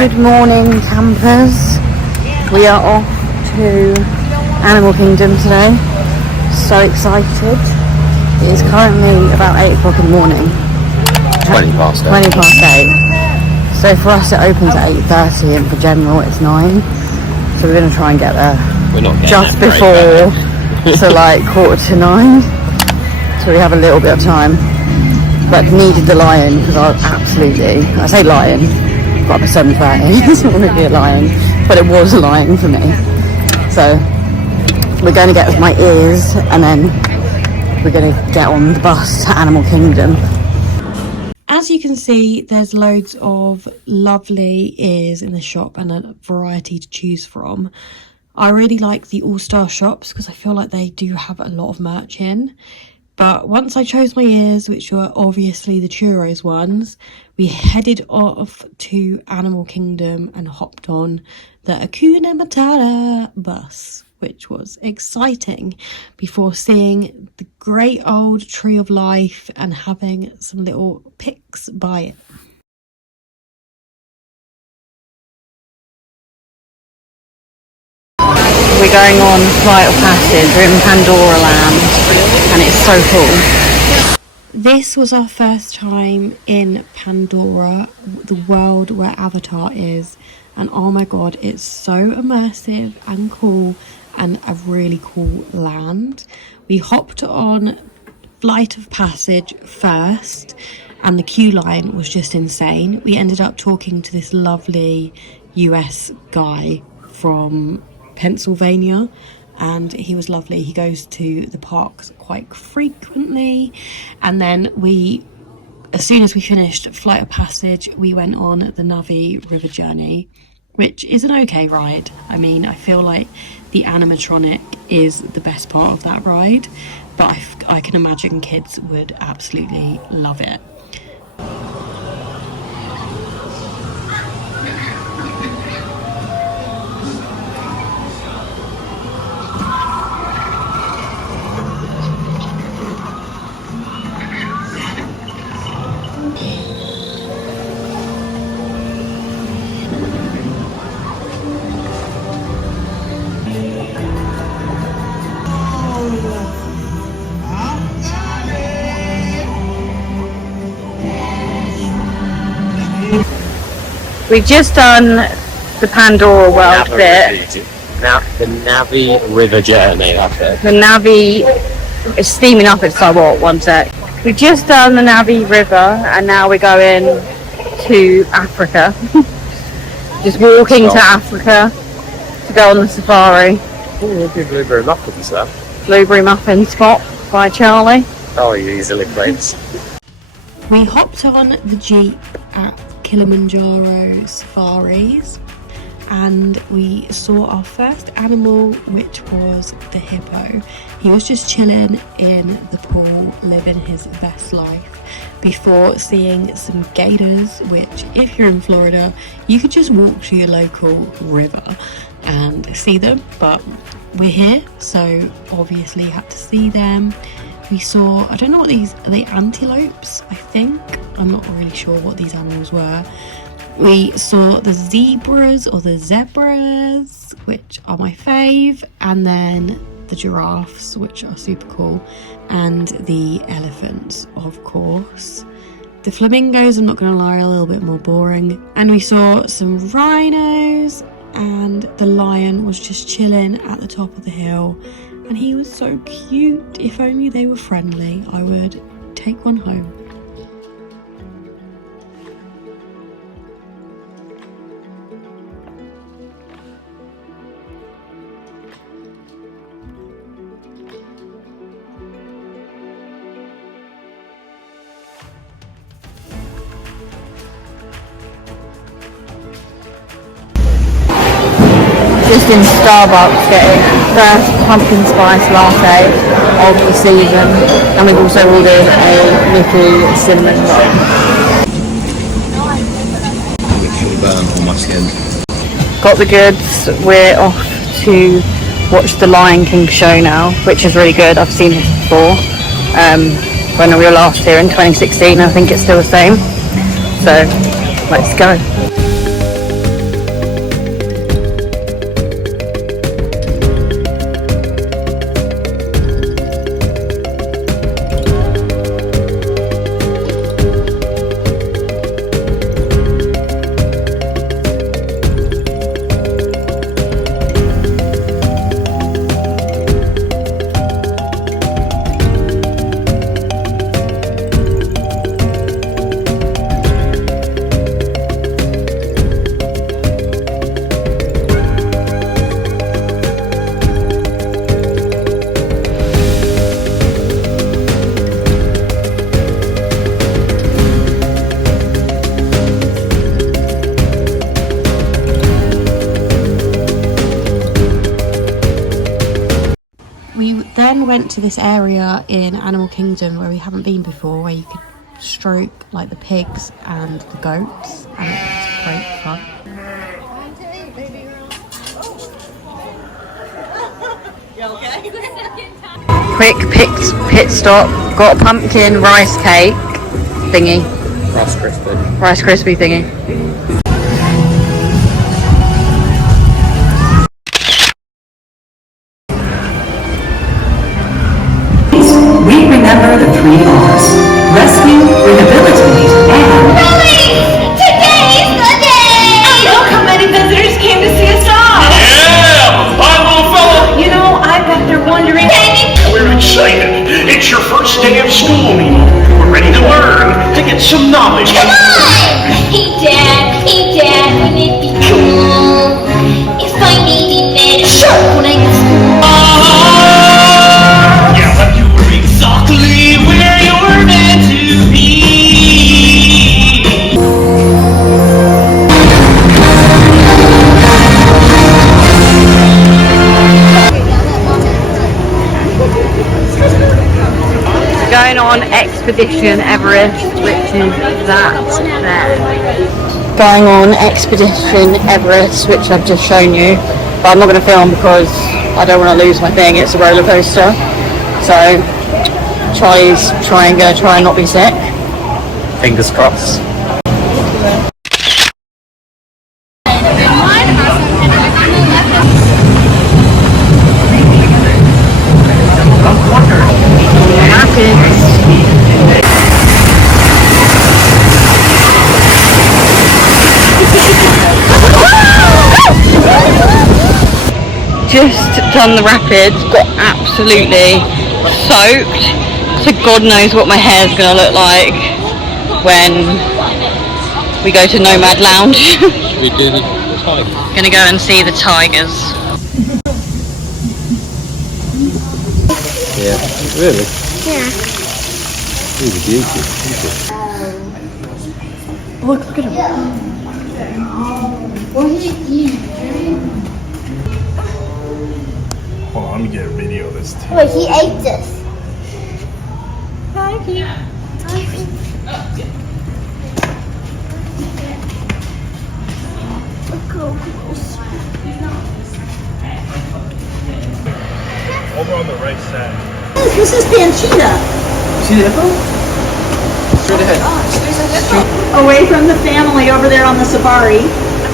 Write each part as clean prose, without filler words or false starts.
Good morning, campers. We are off to Animal Kingdom today. So excited. It is currently about 8 o'clock in the morning. 20 past 8. 20 past 8. So for us it opens at 8:30 and for general it's 9. So we're going to try and get there We're not just before, so like 8:45. So we have a little bit of time. But needed the lion because I say lion, got up at 7:30. It's not really a lion, but it was a lion for me. So we're going to get with my ears and then we're going to get on the bus to Animal Kingdom. As you can see, there's loads of lovely ears in the shop and a variety to choose from. I really like the all-star shops because I feel like they do have a lot of merch in. But once I chose my ears, which were obviously the churros ones, we headed off to Animal Kingdom and hopped on the Hakuna Matata bus, which was exciting, before seeing the great old Tree of Life and having some little pics by it. We're going on Flight of Passage. We're in Pandora Land and it's so cool. This was our first time in Pandora, the world where Avatar is, and oh my god, it's so immersive and cool and a really cool land. We hopped on Flight of Passage first and the queue line was just insane. We ended up talking to this lovely US guy from Pennsylvania and he was lovely. He goes to the parks quite frequently, and then as soon as we finished Flight of Passage, we went on the Navi River Journey, which is an okay ride. I mean, I feel like the animatronic is the best part of that ride, but I can imagine kids would absolutely love it. We've just done the Pandora World bit. The Navi River Journey, that's it. The Navi is steaming up. It's like, what, 1 sec. We've just done the Navi River and now we're going to Africa. Just walking to Africa to go on the safari. Oh, good blueberry muffins there. Blueberry muffin spot by Charlie. Oh, you easily place. We hopped on the Jeep at Kilimanjaro Safaris and we saw our first animal, which was the hippo. He was just chilling in the pool, living his best life, before seeing some gators, which if you're in Florida, you could just walk to your local river and see them, but we're here, so obviously had to see them. We saw, I don't know what these are, they antelopes, I think. I'm not really sure what these animals were. We saw the zebras, which are my fave, and then the giraffes, which are super cool, and the elephants, of course. The flamingos, I'm not going to lie, are a little bit more boring. And we saw some rhinos, and the lion was just chilling at the top of the hill. And he was so cute. If only they were friendly, I would take one home. Just in Starbucks getting first pumpkin spice latte of the season, and we've also ordered a Mickey cinnamon roll. Burn on my skin. Got the goods. We're off to watch the Lion King show now, which is really good. I've seen this before. When we were last here in 2016, I think it's still the same. So let's go. then went to this area in Animal Kingdom where we haven't been before, where you could stroke like the pigs and the goats, and it's great fun. Quick pit stop. Got a pumpkin rice cake thingy. Rice crispy thingy. We remember the 3 R's. Rescue, rehabilitate, and... Police! Today's the day! Look how many visitors came to see us off! Yeah! Hi, little fella! You know, I bet they're wondering... We're excited. It's your first day of school, Nemo. We're ready to learn, to get some knowledge. Come on! Hey, Dad, wouldn't it be cool if I maybe made a shirt when I get school? Yeah, but you were exactly where you were meant to be. Going on Expedition Everest, which is that there. Going on Expedition Everest, which I've just shown you, but I'm not going to film because I don't want to lose my thing. It's a roller coaster, so Charlie's going to try and not be sick. Fingers crossed. Just done the rapids, got absolutely soaked, so God knows what my hair's gonna look like when we go to Nomad Lounge. We do the tiger. Gonna go and see the tigers. Yeah, really? Yeah. Really beautiful. Look at him. Hold on, let me get a video of this. Wait, he ate this. Over on the right side. This is Panchita. See the hippo? Straight ahead. away from the family over there on the safari.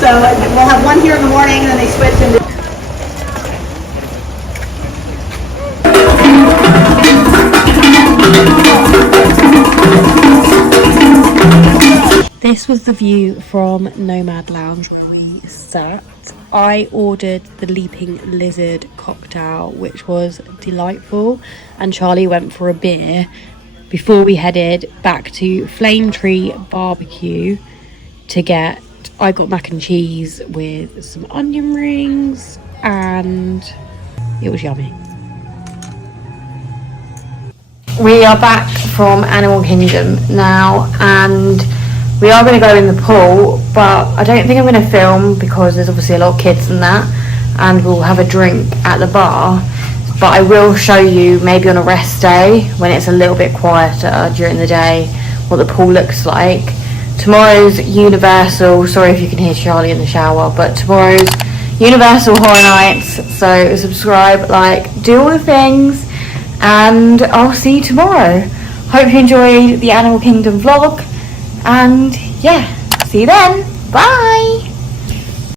So we'll have one here in the morning and then they switch into... This was the view from Nomad Lounge where we sat. I ordered the Leaping Lizard cocktail, which was delightful, and Charlie went for a beer before we headed back to Flame Tree Barbecue to get... I got mac and cheese with some onion rings, and it was yummy. We are back from Animal Kingdom now, and we are going to go in the pool, but I don't think I'm going to film because there's obviously a lot of kids and that, and we'll have a drink at the bar. But I will show you maybe on a rest day when it's a little bit quieter during the day what the pool looks like. Tomorrow's Universal, sorry if you can hear Charlie in the shower, but tomorrow's Universal Horror Nights, so subscribe, like, do all the things, and I'll see you tomorrow. Hope you enjoyed the Animal Kingdom vlog. And yeah, see you then. Bye.